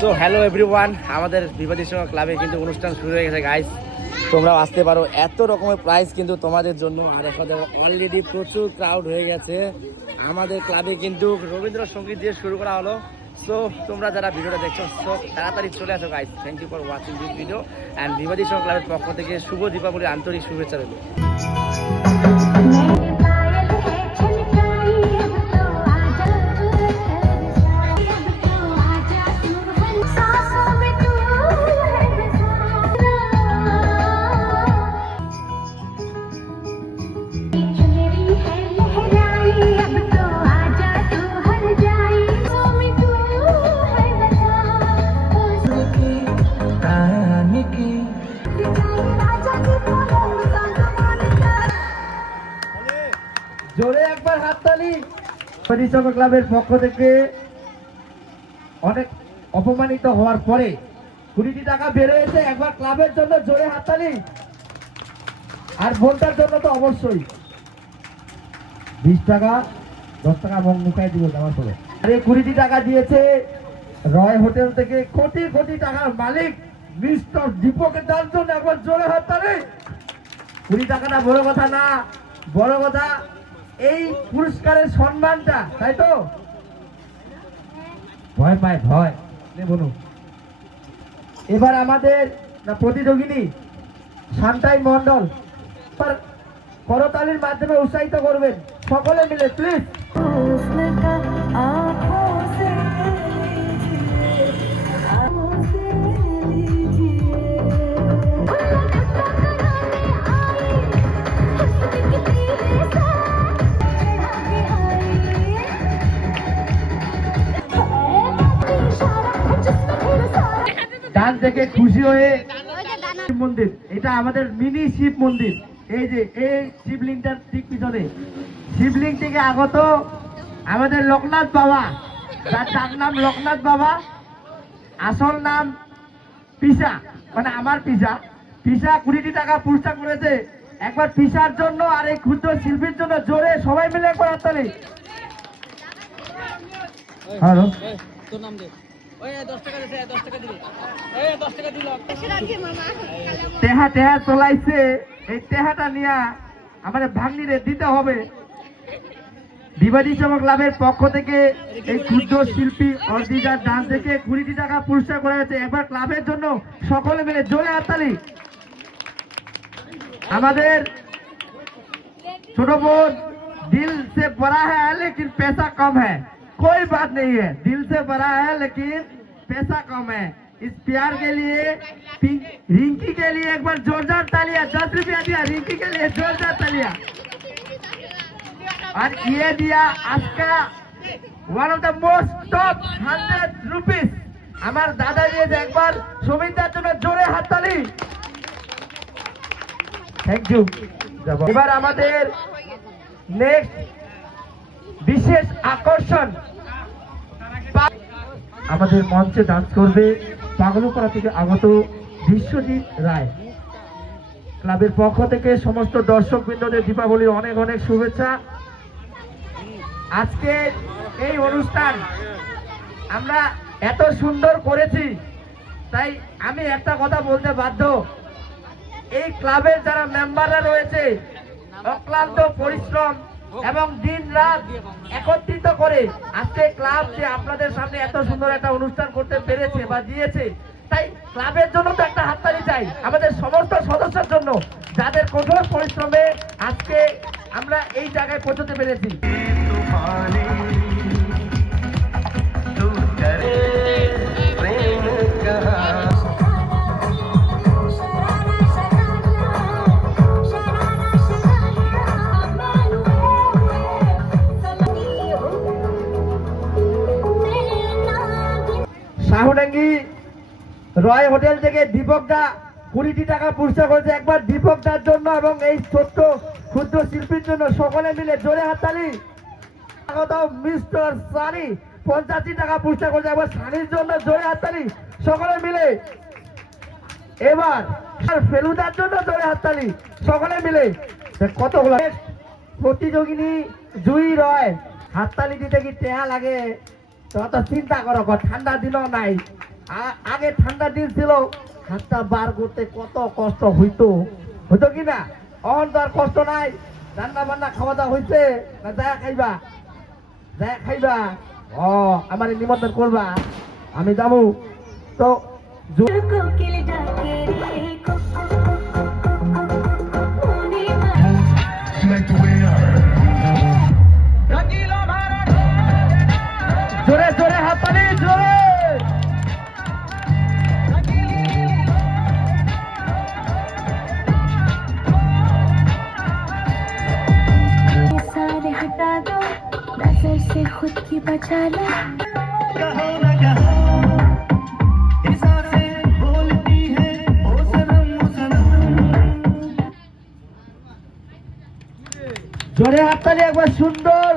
So hello everyone আমাদের বিবাদী সঙ্গ ক্লাবে কিন্তু অনুষ্ঠান শুরু হয়ে গেছে গাইস তোমরাও আসতে পারো। এত রকমের প্রাইস কিন্তু তোমাদের জন্য। আর এখন অলরেডি প্রচুর ক্রাউড হয়ে গেছে। আমাদের ক্লাবে কিন্তু রবীন্দ্রসঙ্গীত দিয়ে শুরু করা হলো। সো তোমরা যারা ভিডিওটা দেখছ সো তাড়াতাড়ি চলে আসো guys thank you for watching this video and বিবাদী সঙ্গ ক্লাবের পক্ষ থেকে শুভ দীপাবলির আন্তরিক শুভেচ্ছা রইল। জোরে একবার হাততালি। পরিষেবা ক্লাবের পক্ষ থেকে অনেক অপমানিত হওয়ার পরে কুড়িটি টাকা বেরোয়েছে একবার ক্লাবের জন্য জোরে হাততালি। আর বোনটার জন্য তো অবশ্যই। বিশ টাকা, দশ টাকা মগ মুখায় দিব যাওয়ার পরে। আর এই কুড়িটি টাকা দিয়েছে রয় হোটেল থেকে কোটি কোটি টাকার মালিক। মিস্টার দীপকে তার জন্য একবার জোরে হাততালি। কুড়ি টাকাটা বড় কথা না, বড় কথা, এই পুরস্কারের সম্মানটা, তাই তো? ভয় পায়, ভয় বলুন এবার আমাদের, না, প্রতিযোগিনী, শান্তাই মন্ডল করতালির মাধ্যমে উৎসাহিত করবেন। সকলে মিলে প্লিজ ডান থেকে খুশি হয়ে শিব মন্দির। এটা আমাদের মিনি শিব মন্দির। এই যে এই শিবলিংটার ঠিক পিছনে। শিবলিং থেকে আগত আমাদের লোকনাথ বাবা। তার ডাক নাম লোকনাথ বাবা। আসল নাম পিসা। মানে আমার পিসা। পিসা কুড়িটি টাকা পুরস্কার করেছে। একবার পিসার জন্য আর এই ক্ষুদ্র শিল্পীর জন্য জোরে সবাই মিলে একবার হাততালি। হ্যালো। টেহা টেহা চলাইছে। এই টেহাটা আমাদের ভাগ্নিরে দিতে হবে। বিবাদী চমক লাভের পক্ষ থেকে এই ক্ষুদ্র শিল্পী অর্জিতার দান থেকে কুড়িটি টাকা পুরস্কার করা হয়েছে। ক্লাবের জন্য সকলে মিলে জোরে হাততালি। আমাদের ছোট বোন দিল সে বড়া হ্যাঁ লেকিন পেশা কম হ্যাঁ कोई बात नहीं है दिल से बड़ा है लेकिन पैसा कम है इस प्यार के लिए पिंक- रिंकी के लिए एक बार जोरदार तालियां दस रुपया दिया रिंकी के लिए जोरदार तालियां और ये दिया आपका one of the most top hundred rupees আমার দাদা দিয়েছে একবার সুমিতার জন্য জোরে হাততালি থ্যাংক ইউ এবার আমাদের নেক্সট বিশেষ আকর্ষণ। আমাদের মঞ্চে ডান্স করবে পাগলপাড়া থেকে আগত বিশ্বজিৎ রায়। ক্লাবের পক্ষ থেকে সমস্ত দর্শক বৃন্দদের দীপাবলির অনেক অনেক শুভেচ্ছা। আজকে এই অনুষ্ঠান আমরা এত সুন্দর করেছি, তাই আমি একটা কথা বলতে বাধ্য। এই ক্লাবের যারা মেম্বাররা রয়েছে, অক্লান্ত পরিশ্রম এবং দিন রাত একত্রিত করে আজকে ক্লাব যে আপনাদের সামনে এত সুন্দর একটা অনুষ্ঠান করতে পেরেছে বা দিয়েছে তাই ক্লাবের জন্য তো একটা হাততালি চাই। আমাদের সমস্ত সদস্যের জন্য যাদের কঠোর পরিশ্রমে আজকে আমরা এই জায়গায় পৌঁছতে পেরেছি। শাহুডাঙ্গি রয় হোটেল থেকে দীপকদা কুড়িটি টাকা পুরস্কার করেছে? একবার দীপকদার জন্য এবং এই ছোট্ট ক্ষুদ্র শিল্পীর জন্য সকলে মিলে জোরে হাততালি। মিস্টার সানি পঞ্চাশি টাকা পুরস্কার করেছে। একবার সানির জন্য জোরে হাততালি, সকলে মিলে। এবার আর ফেলুদার জন্য জোরে হাততালি, সকলে মিলে। কতগুলো প্রতিযোগিনী জুই রয়, হাততালি দিতে কি টেহা লাগে? তো চিন্তা করো ঠান্ডা দিনও নাই। আগে ঠান্ডা দিন ছিল হাতটা বার করতে কত কষ্ট হইতো। হইতো কি না? অহন তো আর কষ্ট নাই। রান্না বান্না খাওয়া দাওয়া হইছে না যায় খাইবা? যায় খাইবা? ও, আমার নিমন্ত্রণ করবা। আমি যাব। তো কোকিল ডাকে खुद की बचा लो জোরে হাততালি একবার সুন্দর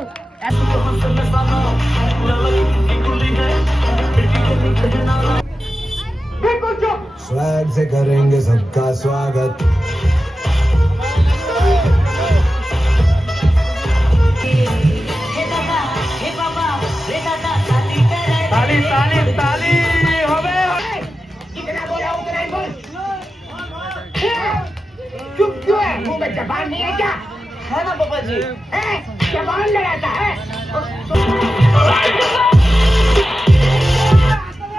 स्वैग से करेंगे सबका स्वागत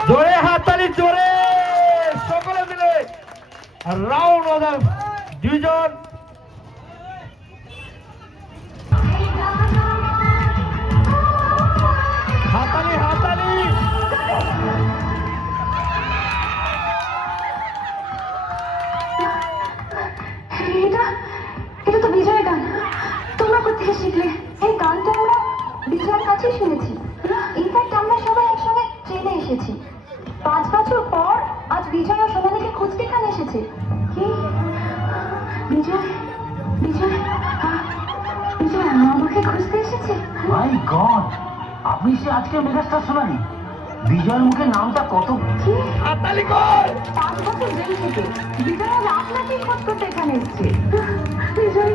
জোরে হাততালি জোরে। সকলে মিলে রাউন্ড অফ তোমরা কোথেকে শিখলে এই গানটা আমরা বিজয়ের কাছেই শুনেছি। ইনফ্যাক্ট আমরা সবাই একসঙ্গে ট্রেনে এসেছি। পাঁচ বছর পর আজ বিজয় আর সোনালীকে খুঁজতে এখানে এসেছে। কি? বিজয়? বিজয়? বিজয় আমাকে খুঁজতে এসেছে? মাই গড আপনি সে আজকে মেজাজটা শোনানি বিজয়ের মুখে নামটা কত? কি? হাতালি কর! পাঁচ বছর জেল থেকে বিজয় আজ আপনাকে খোঁজ করতে এখানে এসেছে। বিজয়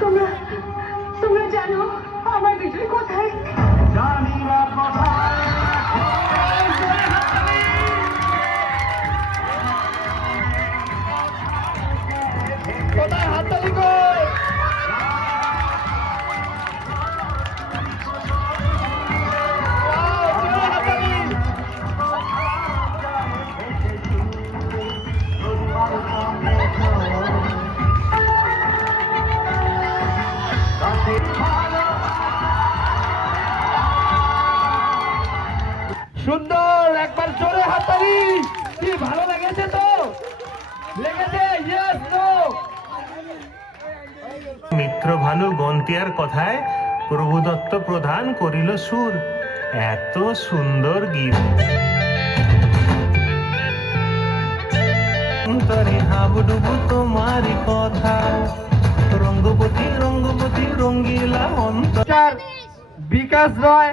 তোমরা তোমরা জানো আমার বিজয় কোথায়? জানি না কোথায়? ভানু গন্তিয়ার কথায় প্রভুদত্ত প্রধান করিল সুর। এত সুন্দর গীত। অন্তরে তোমারই কথা। রঙ্গবতী রঙ্গবতী রঙ্গিলা অন্তর বিকাশ রয়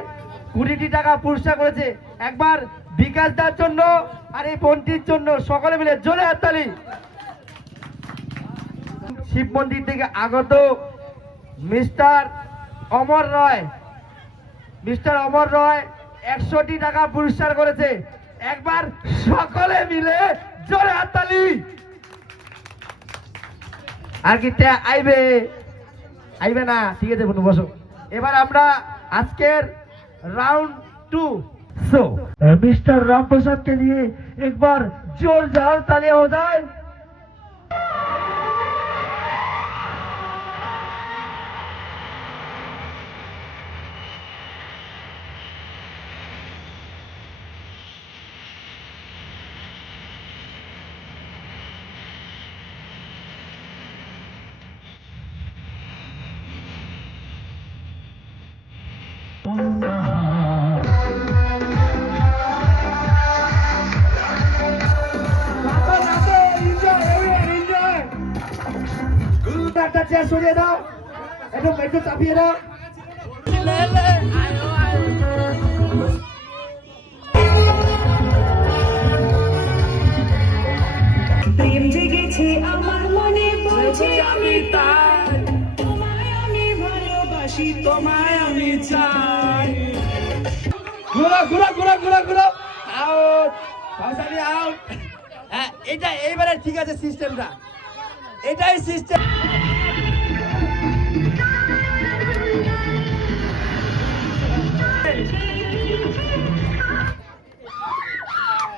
কুড়িটি টাকা পুরস্কার করেছে। একবার বিকাশ দেওয়ার জন্য আর এই বোনটির জন্য সকলে মিলে জোরে হাততালি। শিব মন্দির থেকে আগত মিস্টার অমর রয়, মিস্টার অমর রয় একশোটি টাকা পুরস্কার করেছে। একবার সকলে মিলে জোরে হাততালি। আর কি আইবে? আইবে না, ঠিক আছে বন্ধু, বসো। এবার আমরা আজকের রাউন্ড টু সো মিস্টার রামপ্রসাদকে নিয়ে একবার জোর জাহাজ তালিয়া হয়ে। যায় চাপিয়ে প্রেম জেগেছে আমার মনে বলছি আমি তোমায় আমি ভালোবাসি তোমায় আমি চাই। ঘুরো ঘুরো ঘুরো ঘুরো ঘুরো। আউট ভাসানি আউট হ্যাঁ এটা এইবারে ঠিক আছে সিস্টেমটা এটাই সিস্টেম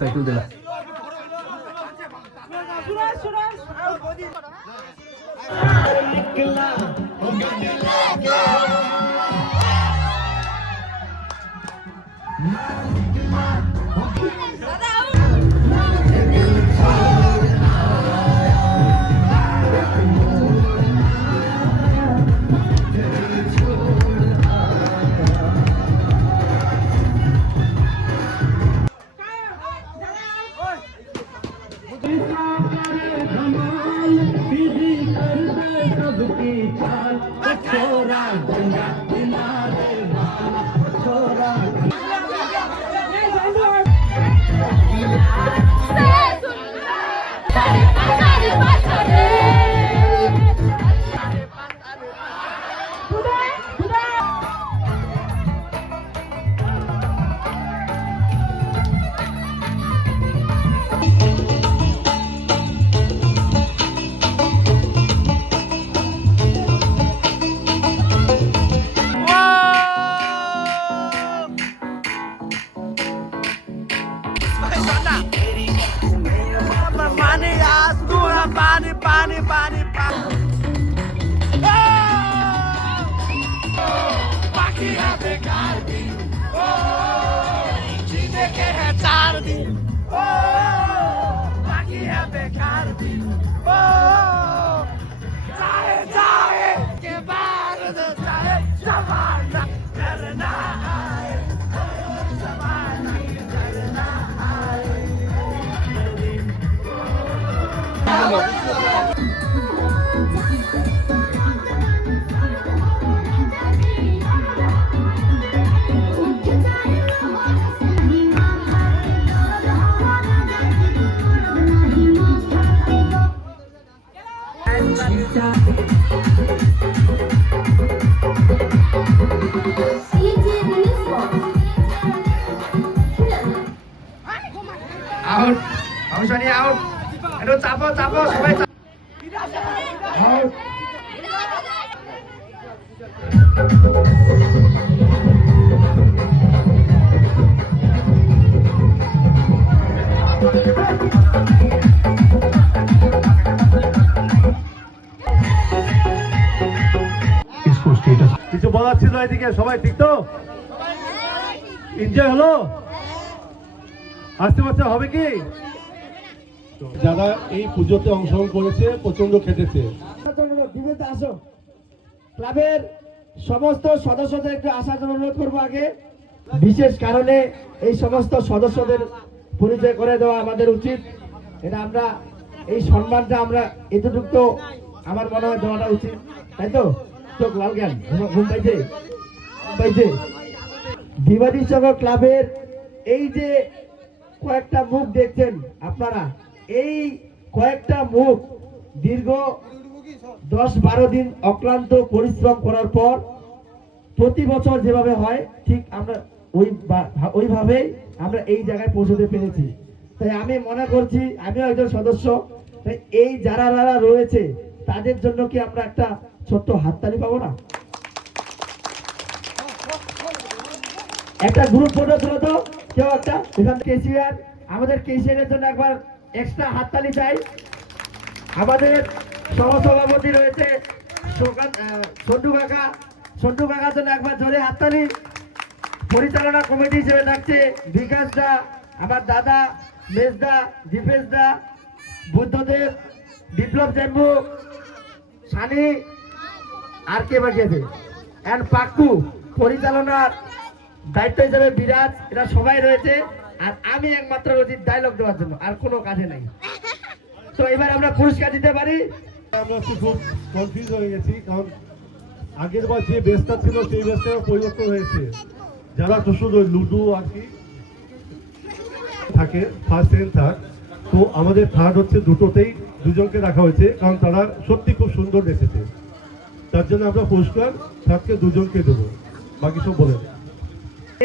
পানি এদিকে সবাই ঠিক তো? এনজয় হলো? আসতে হবে কি? যারা এই পুজোতে অংশগ্রহণ করেছে প্রচণ্ড খেটেছে। বিবেতে আসো। ক্লাবের সমস্ত সদস্যদের একটু আসার জন্য অনুরোধ করব আগে। বিশেষ কারণে এই সমস্ত সদস্যদের পরিচয় করে দেওয়া আমাদের উচিত। এটা আমরা এই সম্মানটা আমরা এতটুকু তো আমার মনে হয় দেওয়াটা উচিত তাই তো? চোখ লাল জ্ঞান ঘুম- পাইছে? বিবাদী সংঘ ক্লাবের এই যে কয়েকটা মুখ দেখছেন আপনারা, এই কয়েকটা মুখ দীর্ঘ দশ বারো দিন অক্লান্ত পরিশ্রম করার পর প্রতি বছর যেভাবে হয়, ঠিক আমরা ওই ওইভাবেই আমরা এই জায়গায় পৌঁছতে পেরেছি। তাই আমি মনে করছি, আমিও একজন সদস্য, তাই এই যারা যারা রয়েছে, তাদের জন্য কি আমরা একটা ছোট্ট হাততালি পাবো না? একটা গ্রুপ ফটো ছিল তো। কেউ একটা? এখান কেসিআর আমাদের কেসিআর জন্য একবার এক্সট্রা হাততালি চাই। আমাদের সহসভাপতি রয়েছে সন্টু কাকা। সন্টু কাকার জন্য একবার জোরে হাততালি। পরিচালনা কমিটি হিসেবে থাকছে বিকাশ দা, আমার দাদা মেজদা দীপেশ দা, বুদ্ধদেব, বিপ্লব জেম্বু সানি আর কে বাকি আছে অ্যান্ড পাক্কু, পরিচালনার দায়িত্ব হিসেবে বিরাজ, এরা সবাই রয়েছে, আর আমি একমাত্র রয়েছি ডায়লগ দেওয়ার জন্য, আর কোনো কাজে নাই। তো এবার আমরা পুরস্কার দিতে পারি। আমরা খুব কনফিউজ হয়ে গেছি, কারণ আগের বার যে বেসটা ছিল, সেই বেসটা পরিবর্তন হয়েছে। যারা তো শুধু লুডো আর কি, থাকে ফার্স্ট সেকেন্ড থার্ড তো আমাদের থার্ড হচ্ছে দুটোতেই দুজনকে রাখা হয়েছে, কারণ তারা সত্যি খুব সুন্দর দেখেছে তার জন্য আমরা পুরস্কার থার্ডকে দুজনকে দেবো। বাকি সব বলে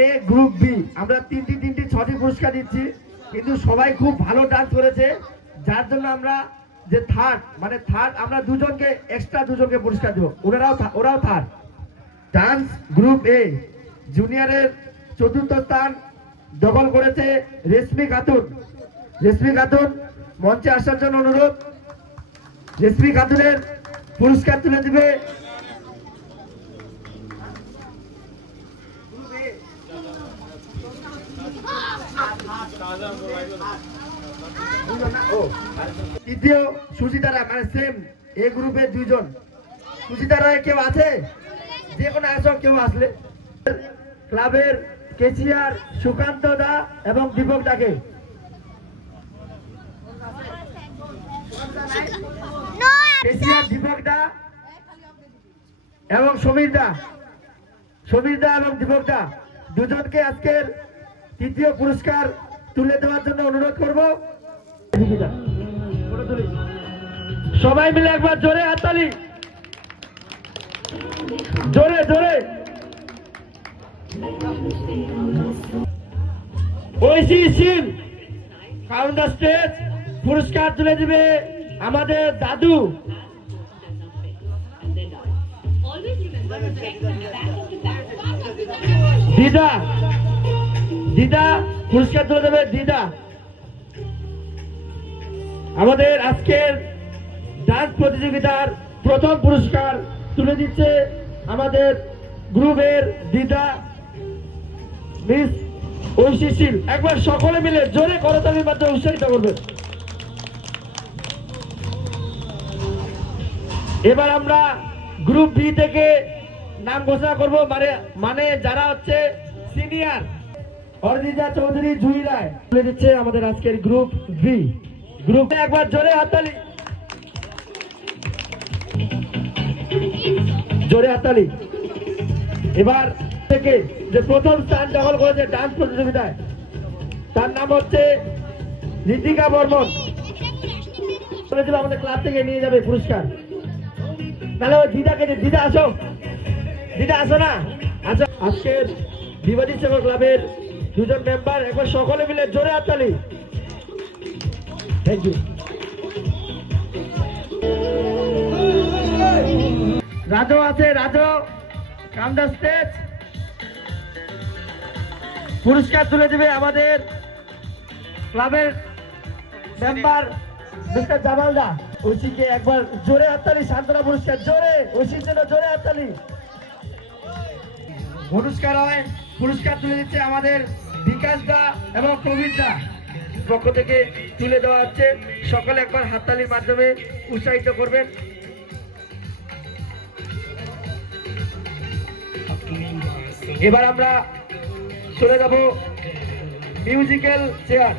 এ গ্রুপ বি, আমরা তিনটি তিনটি, ছটি পুরস্কার দিচ্ছি, কিন্তু সবাই খুব ভালো ডান্স করেছে। যার জন্য আমরা যে থার্ড মানে থার্ড আমরা দুজনকে এক্সট্রা দুজনকে পুরস্কার দেবো। ওনারাও ওরাও থার্ড ডান্স গ্রুপ এ জুনিয়রের চতুর্থ স্থান দখল করেছে রেশমি খাতুন। রেশমি খাতুন, মঞ্চে আসার জন্য অনুরোধ। রেশমি খাতুনের পুরস্কার তুলে দিবে। তৃতীয় সুচিতা রায় মানে সেম এ গ্রুপের সুচিতারায় কেউ আছে? যে কোনো আসক কেউ আসলে। ক্লাবের কেচিয়ার সুকান্ত দা এবং দীপক দাকে। কেচিয়ার দীপক দা এবং সমীর দা। সমীর দা এবং দীপক দা। দুজনকে আজকের তৃতীয় পুরস্কার তুলে দেওয়ার জন্য অনুরোধ করব। সবাই মিলে একবার জোরে হাততালি। জোরে জোরে। ঐশী স্টেজ পুরস্কার তুলে দিবে আমাদের দাদু। দিদা দিদা, পুরস্কার তুলে দেবে দিদা। আমাদের আজকের ডান্স প্রতিযোগিতার প্রথম পুরস্কার তুলে দিচ্ছে আমাদের গ্রুপের দিদা, মিস ঐশীশীল একবার সকলে মিলে জোরে করতালির মাধ্যমে উৎসাহিত করবেন এবার আমরা গ্রুপ বি থেকে নাম ঘোষণা করব মানে মানে যারা হচ্ছে সিনিয়র অর্জিজা চৌধুরী, জুই রায়। দিচ্ছে আমাদের আজকের গ্রুপ বি গ্রুপে একবার জোরে হাততালি। জোরে হাততালি। এবার থেকে যে প্রথম স্থান দখল করেছে ডান্স প্রতিযোগিতায়, তার নাম হচ্ছে ঋতিকা বর্মন। আমাদের ক্লাব থেকে নিয়ে যাবে পুরস্কার। তাহলে দিদাকে দিদা আসো। দিদা আসো না? আসো আজকের বিবাদী সেবা ক্লাবের দুজন মেম্বার একবার সকলে মিলে জোরে হাততালি। থ্যাংক ইউ রাজু আছে রাজু কাম দ্য স্টেজ পুরস্কার তুলে দিবে আমাদের ক্লাবের মেম্বার মিস্টার জামালদা। ঐশীকে একবার জোরে হাততালি, সান্ত্বনা পুরস্কার, জোরে। ঐশীর জন্য জোরে হাততালি। পুরস্কার হয় পুরস্কার তুলে দিচ্ছে আমাদের বিকাশ দা এবং প্রবীর দা। পক্ষ থেকে তুলে দেওয়া হচ্ছে। সকলে একবার হাততালির মাধ্যমে উৎসাহিত করবেন। এবার আমরা চলে যাব মিউজিক্যাল চেয়ার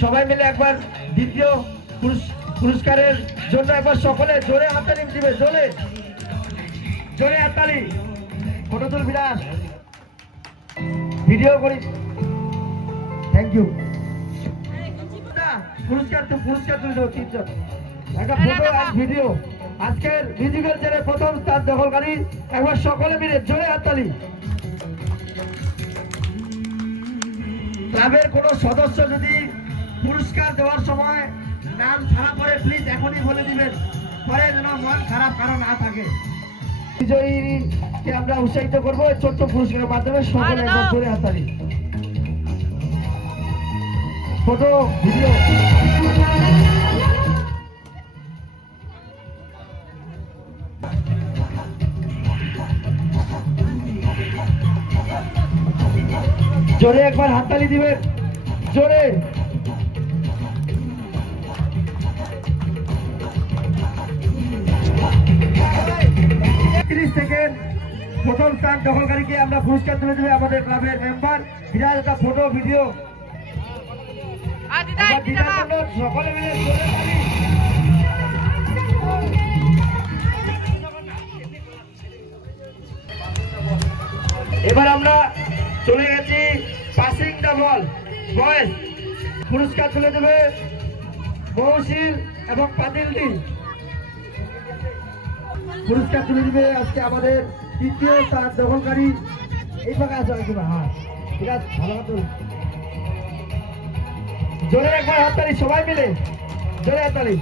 সবাই মিলে একবার দ্বিতীয় পুরস- পুরস্কারের জন্য একবার সকলে জোরে হাততালি দিবে জোরে। জোরে হাততালি। ফটো তুল বিরাজ ভিডিও করি। থ্যাংক ইউ পুরস্কার তো পুরস্কার তুলে দেবো তিনজন। একটা ফটো আর ভিডিও আজকের মিউজিক্যাল চ্যানেল প্রথম স্থান দখলকারী একবার সকলে মিলে জোরে হাততালি। ক্লাবের কোনো সদস্য যদি পুরস্কার দেওয়ার সময় নাম ছাড়া পরে প্লিজ এখনই বলে দিবেন। পরে যেন মন খারাপ কারও না থাকে। বিজয়ীকে আমরা উৎসাহিত করব? এই ছোট্ট পুরস্কারের মাধ্যমে সকলে একবার জোরে হাততালি। Photo video. জোরে একবার হাততালি দিবেন। জোরে। তিরিশ সেকেন্ড প্রথম স্থান দখলকারীকে আমরা পুরস্কার তুলে দেবে আমাদের ক্লাবের মেম্বার একটা ফটো ভিডিও সকলে মিলে এবার আমরা চলে গেছি পাসিং দ্য বল বয়েস পুরস্কার তুলে দেবে মহসিল এবং পাতিলটি পুরস্কার তুলে দিবে আজকে আমাদের তৃতীয় স্থান দখলকারী। এই ফাঁকা আছে নাকি হ্যাঁ। ঠিক আছে ভালো মতো জোরে একবার হাততালি সবাই মিলে। জোরে হাততালি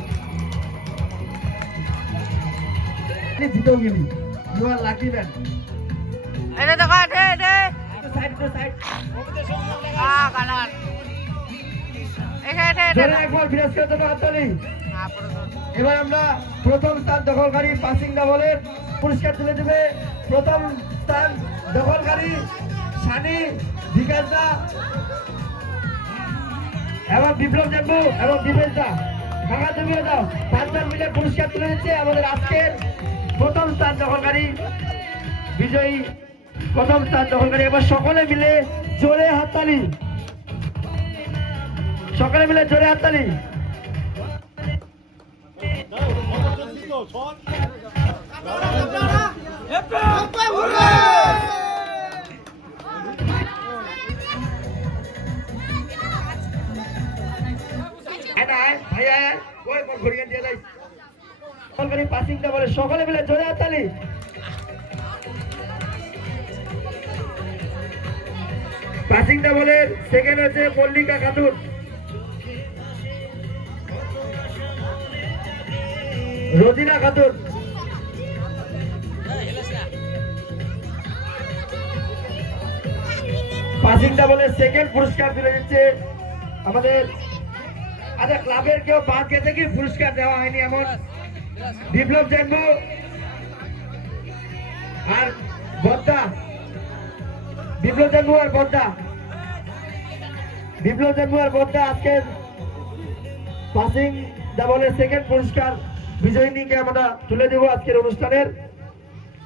জিতেও গেলি। ইউ আর লাকি ম্যান এটা দেখা দে দে সাইড টু সাইড আ কানান এখানে একবার বিরাজ করে দেবো হাততালি এবার আমরা প্রথম স্থান দখলকারী পাসিং ডাবলের পুরস্কার তুলে দেবে। প্রথম স্থান দখলকারী সানি বিকাশ দা এবং বিপ্লব জেম্বু এবং দা ভাঙা জমিয়ে দাও। পাঁচজন মিলে পুরস্কার তুলে দিচ্ছে আমাদের আজকের প্রথম স্থান দখলকারী বিজয়ী। প্রথম স্থান দখলকারী। এবার সকলে মিলে জোরে হাততালি। সকলে মিলে জোরে হাততালি। পাসিংটা বলে সকলে মিলে জোরে হাততালি পাসিংটা বলে সেকেন্ড হচ্ছে মল্লিকা খাতুন। রোজিনা খাতুন। পাসিংটা বলে সেকেন্ড পুরস্কার তুলে দিচ্ছে আমাদের আচ্ছা ক্লাবের কেউ বাদ গেছে কি? পুরস্কার দেওয়া হয়নি এমন। বিপ্লব জন্ম আর বদ্দা। বিপ্লব জন্ম আর বদ্দা। বিপ্লব জন্ম আর বদ্দা আজকের পাসিং ডাবলের সেকেন্ড পুরস্কার বিজয়িনীকে আমরা তুলে দেব আজকের অনুষ্ঠানের।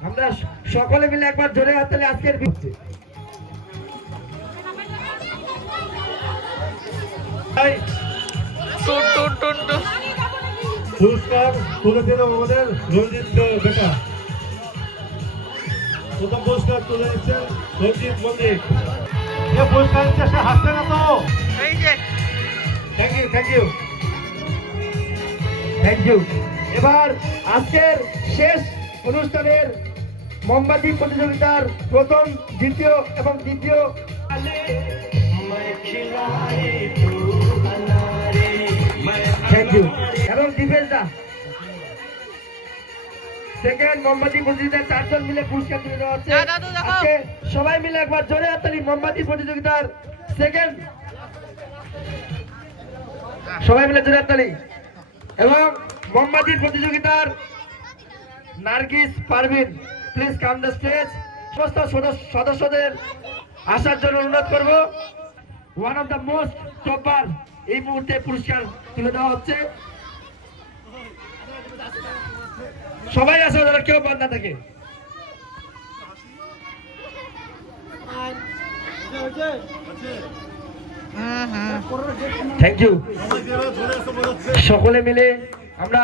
আমরা সকলে মিলে একবার জোরে হাততালি আজকের হচ্ছে পুরস্কার তুলে দিল আমাদের রঞ্জিত বেটা। প্রথম পুরস্কার তুলে দিচ্ছেন রঞ্জিত মল্লিক। যে পুরস্কার দিচ্ছে সে হাসছে না তো? Thank you thank you thank you এবার আজকের শেষ অনুষ্ঠানের মোমবাতি প্রতিযোগিতার প্রথম দ্বিতীয় এবং দ্বিতীয় থ্যাংক ইউ এবং দীপেশ দা সেকেন্ড মোমবাতি প্রতিযোগিতার চারজন মিলে পুরস্কার তুলে দেওয়া হচ্ছে। আজকে সবাই মিলে একবার জোরে হাততালি মোমবাতি প্রতিযোগিতার সেকেন্ড সবাই মিলে জোরে হাততালি এবং মোমবাতির প্রতিযোগিতার Nargis Parvin please come the stage সমস্ত সদস্যদের আসার জন্য অনুরোধ করব। One of the most topper এই মুহূর্তে পুরস্কার তুলে দেওয়া হচ্ছে। সবাই আসে ওরা কেউ বাদ না থাকে। থ্যাংক ইউ সকলে মিলে আমরা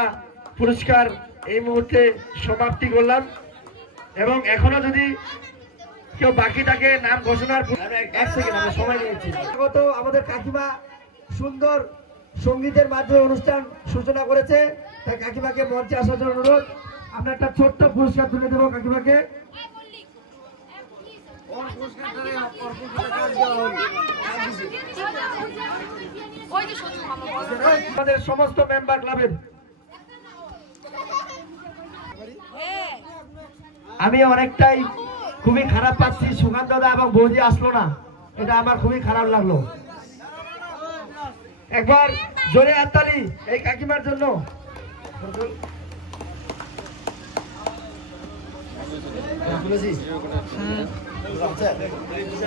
পুরস্কার এই মুহূর্তে সমাপ্তি করলাম এবং এখনও যদি কেউ বাকি থাকে নাম ঘোষণার এক- এক সেকেন্ড আমরা সময় নিয়েছি। গত আমাদের কাকিমা সুন্দর সঙ্গীতের মাধ্যমে অনুষ্ঠান সূচনা করেছে। তাই কাকিমাকে মঞ্চে আসার জন্য অনুরোধ। আমরা একটা ছোট্ট পুরস্কার তুলে দেবো কাকিমাকে। আমাদের সমস্ত মেম্বার ক্লাবের আমি অনেকটাই খুবই খারাপ পাচ্ছি। সুকান্ত দা এবং বৌদি আসলো না। এটা আমার খুবই খারাপ লাগল। একবার জোরে হাততালি এই কাকিমার জন্য।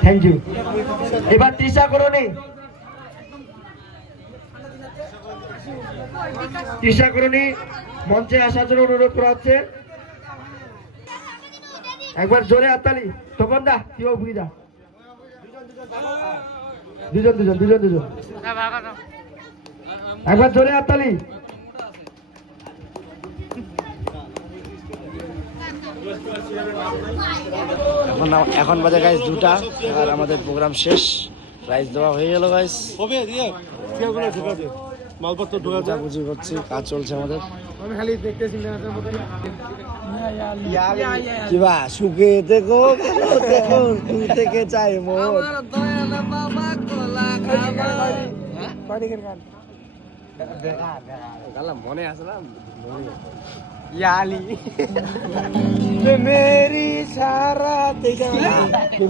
থ্যাংক ইউ এবার তৃষা করণী তৃষা করণী মঞ্চে আসার জন্য অনুরোধ করা হচ্ছে। একবার জোরে হাততালি তখন দা কি বুঝি দা? দুজন দুজন দুজন দুজন। একবার জোরে হাততালি এখন এখন বাজে গাইস দুটা আর আমাদের প্রোগ্রাম শেষ। প্রাইজ দেওয়া হয়ে গেল গাইস মালপত্র ঢোকাতে। বুঝাবুঝি করছি কাজ চলছে আমাদের। কিবা সুখে দেখো ভালো দেখো তু থেকে চাই মোর মনে আছে না? ইয়ালি। মেরি সারা তেজা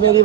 মেরি